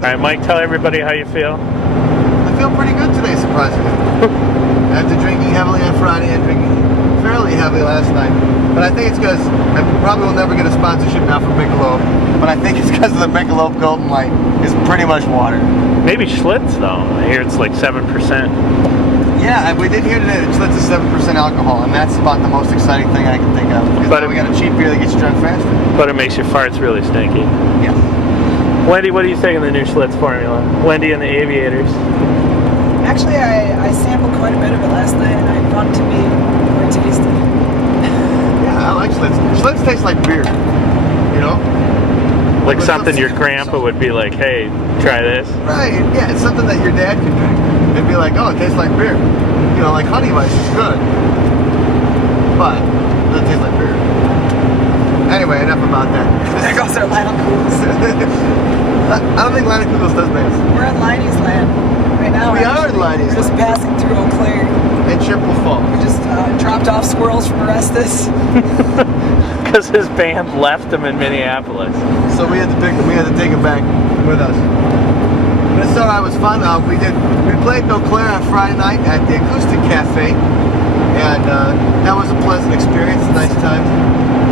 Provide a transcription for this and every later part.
All right, Mike, tell everybody how you feel. I feel pretty good today, surprisingly. After drinking heavily on Friday and drinking fairly heavily last night. But I think it's because I probably will never get a sponsorship now from Michelob. But I think it's because of the Michelob Golden Light is pretty much water. Maybe Schlitz, though. I hear it's like 7%. Yeah, we did hear today that Schlitz is 7% alcohol, and that's about the most exciting thing I can think of. But we got a cheap beer that gets you drunk faster. But it makes your farts really stinky. Yes. Wendy, what do you think of the new Schlitz formula? Wendy and the Aviators. Actually, I sampled quite a bit of it last night, and I found it to be quite tasty. Yeah, I like Schlitz. Schlitz tastes like beer, you know? Like something your grandpa would be like, hey, try this. Right, yeah, it's something that your dad could drink. It'd be like, oh, it tastes like beer. You know, like honey vice is good. But it doesn't taste like beer. Anyway, enough about that. There goes our Lanakugels. I don't think Lanakugels does this. We're in Liney's land right now. We are in Liney's land. We're just passing through Eau Claire. And Chippewa Falls. We just dropped off squirrels from Orestes. Because his band left him in Minneapolis. So we had to take him back with us. But it's alright, it was fun. We played Eau Claire on Friday night at the Acoustic Cafe. And that was a pleasant experience, a nice time.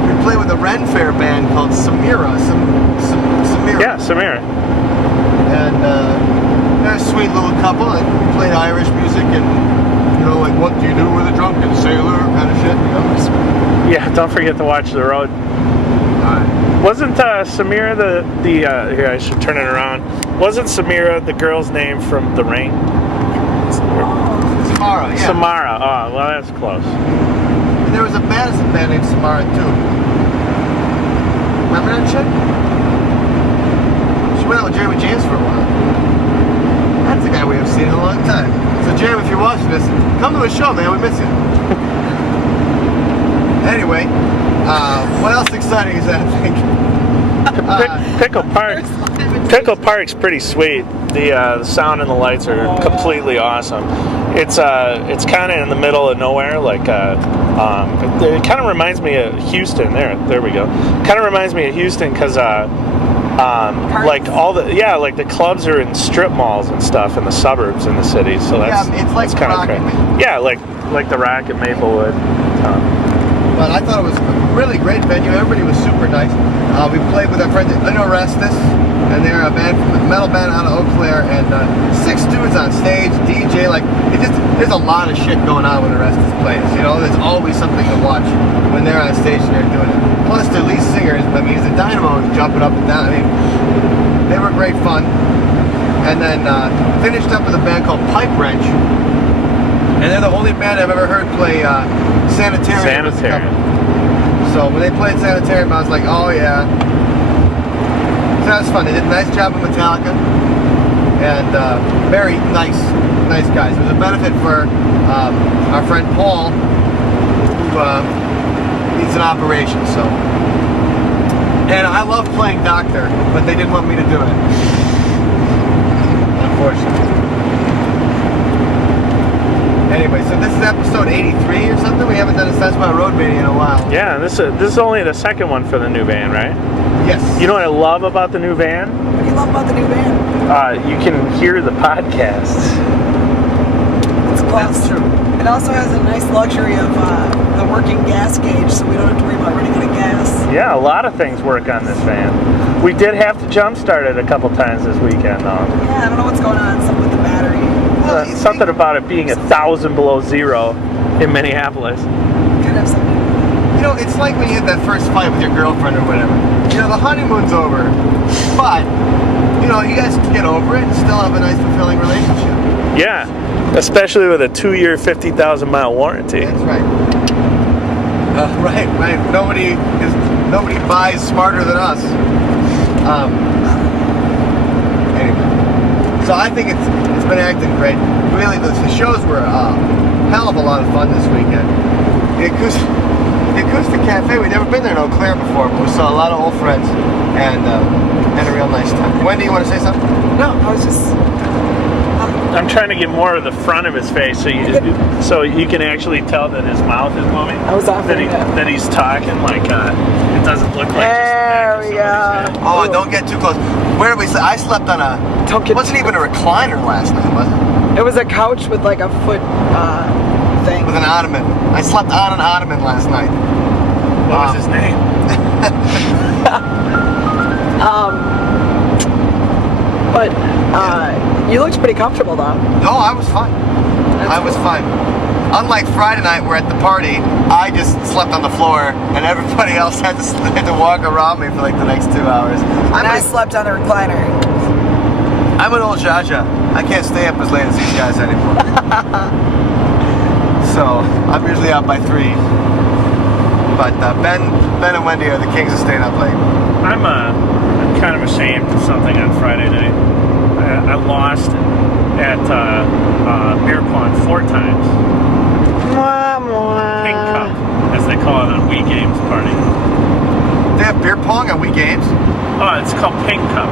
We played with a Ren Fair band called Samira. Samira. Yeah, Samira. And they're a sweet little couple. And we played Irish music and, you know, like what do you do with a drunken sailor kind of shit, you know? Yeah, don't forget to watch the road. Alright. Wasn't Samira the here, I should turn it around. Wasn't Samira the girl's name from The Ring? Samara, yeah. Samara. Oh, well, that's close. And there was a Madison band named Samara, too. Remember that chick? She went out with Jeremy James for a while. That's a guy we haven't seen in a long time. So, Jeremy, if you're watching this, come to the show, man. We miss you. Anyway, what else exciting is that, I think? Pickle Park's pretty sweet. The sound and the lights are completely awesome. It's kind of in the middle of nowhere. Like it kind of reminds me of Houston. There we go. Kind of reminds me of Houston because like all the clubs are in strip malls and stuff in the suburbs in the city. So that's it's like kind of crazy. Yeah, like the Rock at Maplewood. But I thought it was a really great venue. Everybody was super nice. We played with our friends in Orestes, and they're a metal band out of Eau Claire, and 6 dudes on stage, DJ. Like there's a lot of shit going on when Orestes plays. You know, there's always something to watch when they're on stage and they're doing it. Plus, their lead singer, he's a dynamo, he's jumping up and down. I mean, they were great fun. And then finished up with a band called Pipe Wrench. And they're the only band I've ever heard play Sanitarium. So when they played Sanitarium, I was like, oh yeah. So that was fun. They did a nice job of Metallica. And very nice guys. It was a benefit for our friend Paul, who needs an operation. So, and I love playing doctor, but they didn't want me to do it. Unfortunately. Anyway, so this is episode 83 or something. We haven't done a Sunspot Road Mania in a while. Yeah, this is only the second one for the new van, right? Yes. You know what I love about the new van? What do you love about the new van? You can hear the podcasts. It's close. That's true. It also has a nice luxury of the working gas gauge, so we don't have to worry about running out of gas. Yeah, a lot of things work on this van. We did have to jumpstart it a couple times this weekend, though. Yeah, I don't know what's going on. Something with the battery. Something about it being 1,000 below zero in Minneapolis. Could have something. You know, it's like when you had that first fight with your girlfriend or whatever. You know, the honeymoon's over, but, you know, you guys can get over it and still have a nice, fulfilling relationship. Yeah, especially with a 2-year, 50,000-mile warranty. That's right. Right. Nobody buys smarter than us. Anyway, so I think it's been acting great. Really, the shows were a hell of a lot of fun this weekend. The Acoustic Cafe, we'd never been there in Eau Claire before, but we saw a lot of old friends and had a real nice time. Wendy, you want to say something? No, I was just I'm trying to get more of the front of his face so you can actually tell that his mouth is moving. I was offering it. That he's talking like it doesn't look like There just we the back of go. somebody's head. Oh, don't get too close. Where did we sleep? I slept on Don't it get wasn't even a recliner last night, was it? It was a couch with like a foot thing. With an ottoman. I slept on an ottoman last night. What was his name? But you looked pretty comfortable though. No, I was fine. I was fine. Unlike Friday night, we're at the party, I just slept on the floor, and everybody else had to walk around me for like the next 2 hours. And I slept on a recliner. I'm an old Jaja. I can't stay up as late as these guys anymore. So I'm usually out by 3. But Ben and Wendy are the kings of staying up late. I'm kind of ashamed of something on Friday night. I lost at beer pong 4 times. Pink Cup, as they call it on Wii Games Party. They have beer pong at Wii Games? Oh, it's called Pink Cup.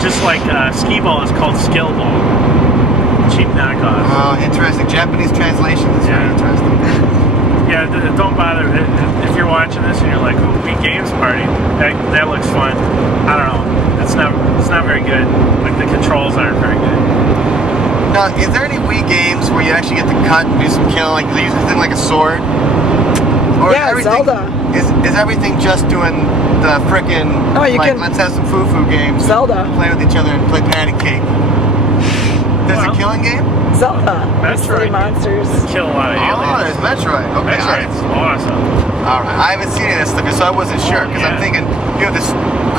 Just like skee ball is called skill ball. Cheap knockoff. Oh, interesting. Japanese translation is very interesting. Yeah, don't bother. If you're watching this and you're like, "Oh, Wii Games Party, that looks fun." I don't know. It's not very good. Like the controls aren't very good. Now, is there any Wii games where you actually get to cut and do some killing, like they use a thing like a sword? Or Yeah, Zelda. Is everything just doing the frickin' Oh, you like can- let's have some foo-foo games? Zelda. Play with each other and play patty cake. There's Well, a killing game? Zelda. Metroid. Silly monsters. Kill a lot of Oh, aliens. there's Metroid. Okay, Metroid's awesome. Alright, I haven't seen any of this stuff, so I wasn't sure, because I'm Yeah. thinking, you know, this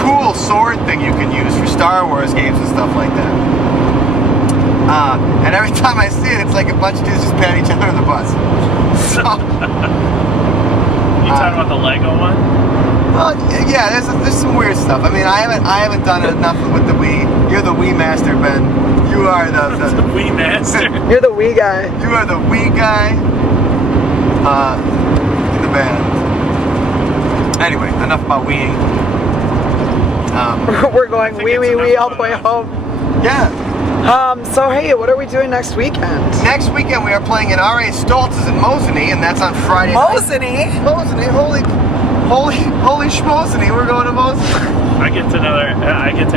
cool sword thing you can use for Star Wars games and stuff like that. And every time I see it, it's like a bunch of dudes just patting each other in the butts. So, You talking about the Lego one? well, yeah, there's some weird stuff. I mean, I haven't done enough with the Wii. You're the Wii master, Ben. You are The the Wii Master. You're the Wii guy. you are the Wii guy in the band. Anyway, enough about Wii. We're going think wee it's wee wee enough all the way about home. Yeah. So hey, what are we doing next weekend? Next weekend we are playing at R.A. Stoltz's in Mosinee, and that's on Friday night. Mosinee. Mosinee, holy schmosinee, we're going to Mosinee. I get to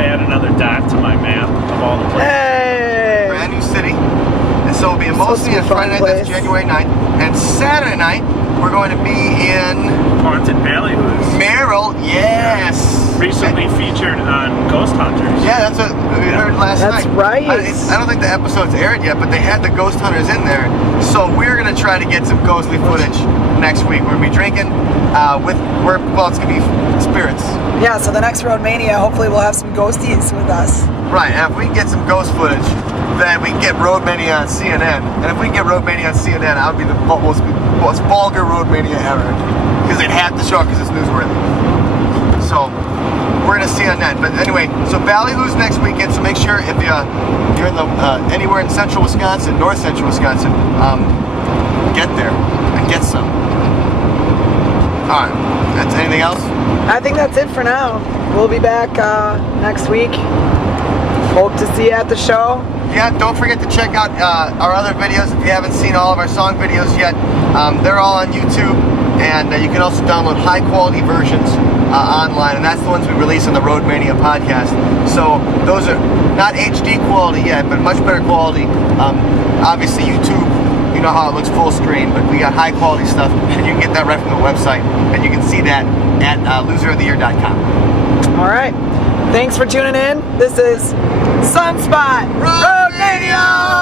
add another dot to my map of all the places. Hey. Brand new city. And so we'll be in Supposed to be Mosinee a on fun Friday night, place. that's January 9th. And Saturday night, we're going to be in Haunted Ballyhoos. Merrill, yes. Recently featured on Ghost Hunters. Yeah, that's what we heard last That's night. right. I don't think the episode's aired yet, but they had the Ghost Hunters in there. So we're going to try to get some ghostly footage next week. We're going to be drinking it's going to be spirits. Yeah, so the next Road Mania, hopefully we'll have some ghosties with us. Right, and if we can get some ghost footage, then we can get Road Mania on CNN. And if we can get Road Mania on CNN, that would be the most vulgar Road Mania ever. Because they'd have to show it because it's newsworthy. So, we're going to see on that. But anyway, so Ballyhoo's next weekend, so make sure if you're in the anywhere in central Wisconsin, north central Wisconsin, get there and get some. Alright, that's anything else? I think that's it for now. We'll be back next week. Hope to see you at the show. Yeah, don't forget to check out our other videos if you haven't seen all of our song videos yet. They're all on YouTube, and you can also download high-quality versions online, and that's the ones we release on the Road Mania podcast. So those are not HD quality yet, but much better quality. Obviously, YouTube, you know how it looks full screen, but we got high-quality stuff, and you can get that right from the website, and you can see that at loseroftheyear.com. All right. Thanks for tuning in. This is Sunspot Road Mania!